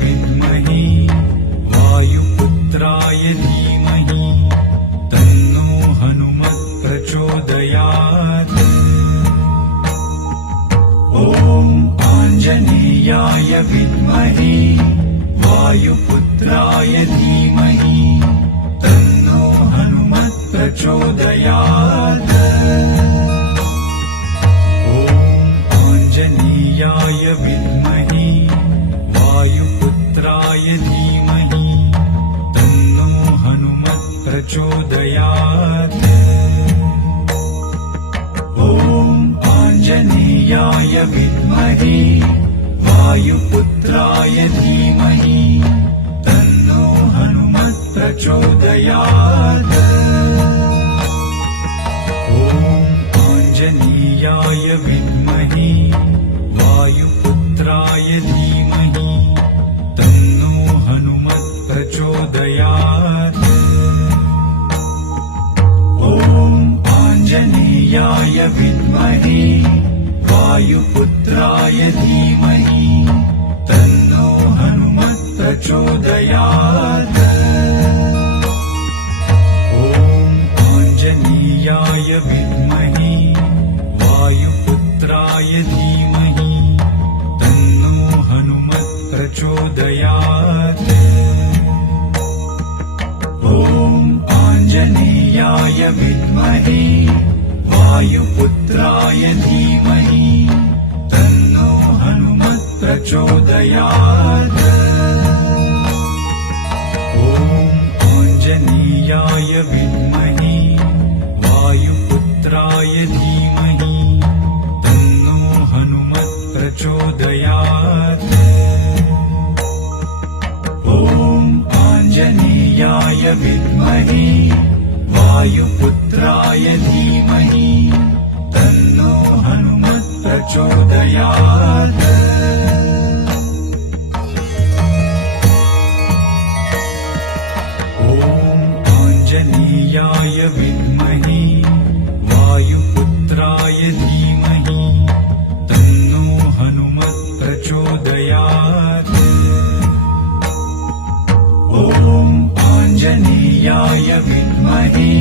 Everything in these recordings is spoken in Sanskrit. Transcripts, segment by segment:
विद्महे वायुपुत्राय धीमहि तन्नो हनुमत् प्रचोदयात्। ॐ आञ्जनेयाय विद्महे वायुपुत्राय धीमहि तन्नो हनुमत् प्रचोदयात्। आञ्जनेयाय विद्महे वायुपुत्राय धीमहि तन्नो हनुमत् प्रचोदयात्। ॐ आञ्जनेयाय विद्महे वायुपुत्राय धीमहि तन्नो हनुमत् प्रचोदयात्। ॐ आञ्जनेयाय विद्महे वायुपुत्राय धीमहि तन्नो हनुमत् प्रचोदयात्। ॐ आञ्जनेयाय विद्महे वायुपुत्राय धीमहि तन्नो हनुमत् प्रचोदयात्। ॐ आञ्जनेयाय विद्महे वायुपुत्राय धीमहि तन्नो हनुमत् प्रचोदयात्। ॐ आञ्जनेयाय विद्महे वायुपुत्राय धीमहि तन्नो हनुमत् प्रचोदयात्। ॐ आञ्जनेयाय विद्महे वायुपुत्राय धीमहि तन्नो हनुमत् प्रचोदयात्। ॐ आञ्जनेयाय विद्महे वायुपुत्राय धीमहि तन्नो हनुमत् प्रचोदयात्। ॐ आञ्जनेयाय विद्महे वायुपुत्राय धीमहि तन्नो हनुमत् प्रचोदयात्। ॐ आञ्जनेयाय विद्महे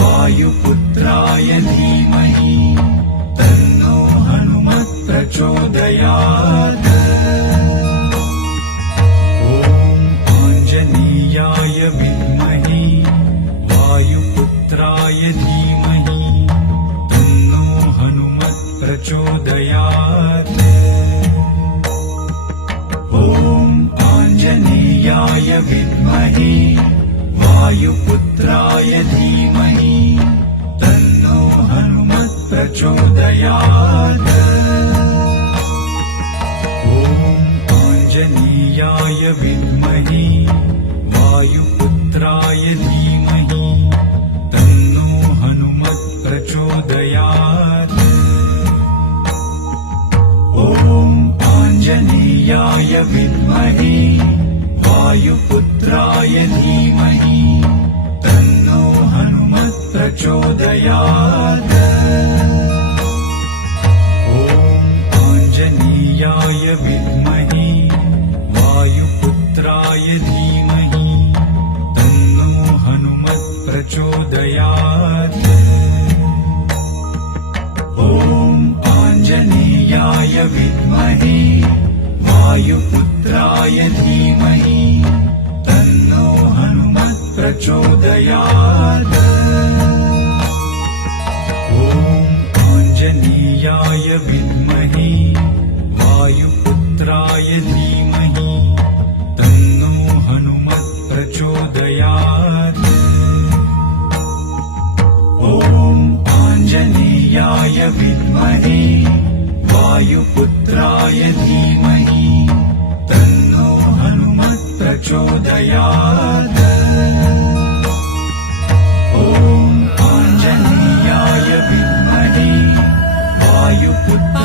वायुपुत्राय धीमहि तन्नो हनुमत् प्रचोदयात्। ॐ आञ्जनेयाय विद्महे वायुपुत्राय धीमहि तन्नो हनुमत् प्रचोदयात्। ॐ आञ्जनेयाय विद्महे वायुपुत्राय धीमहि तन्नो हनुमत् प्रचोदयात्। ॐ आञ्जनेयाय विद्महे वायुपुत्राय धीमहि तन्नो हनुमत् प्रचोदयात्। ॐ आञ्जनेयाय विद्महे वायुपुत्राय धीमहि तन्नो हनुमत् प्रचोदयात्। ॐ आञ्जनेयाय विद्महे वायुपुत्राय धीमहि तन्नो हनुमत् प्रचोदयात्। ॐ आञ्जनेयाय विद्महे वायुपुत्राय धीमहि तन्नो हनुमत् प्रचोदयात्। ॐ आञ्जनेयाय विद्महे वायुपुत्राय धीमहि तन्नो हनुमत् प्रचोदयात्। ॐ आञ्जनेयाय विद्महे वायुपुत्राय धीमहि तन्नो हनुमत् प्रचोदयात्। ॐ आञ्जनेयाय विद्महे वायुपुत्राय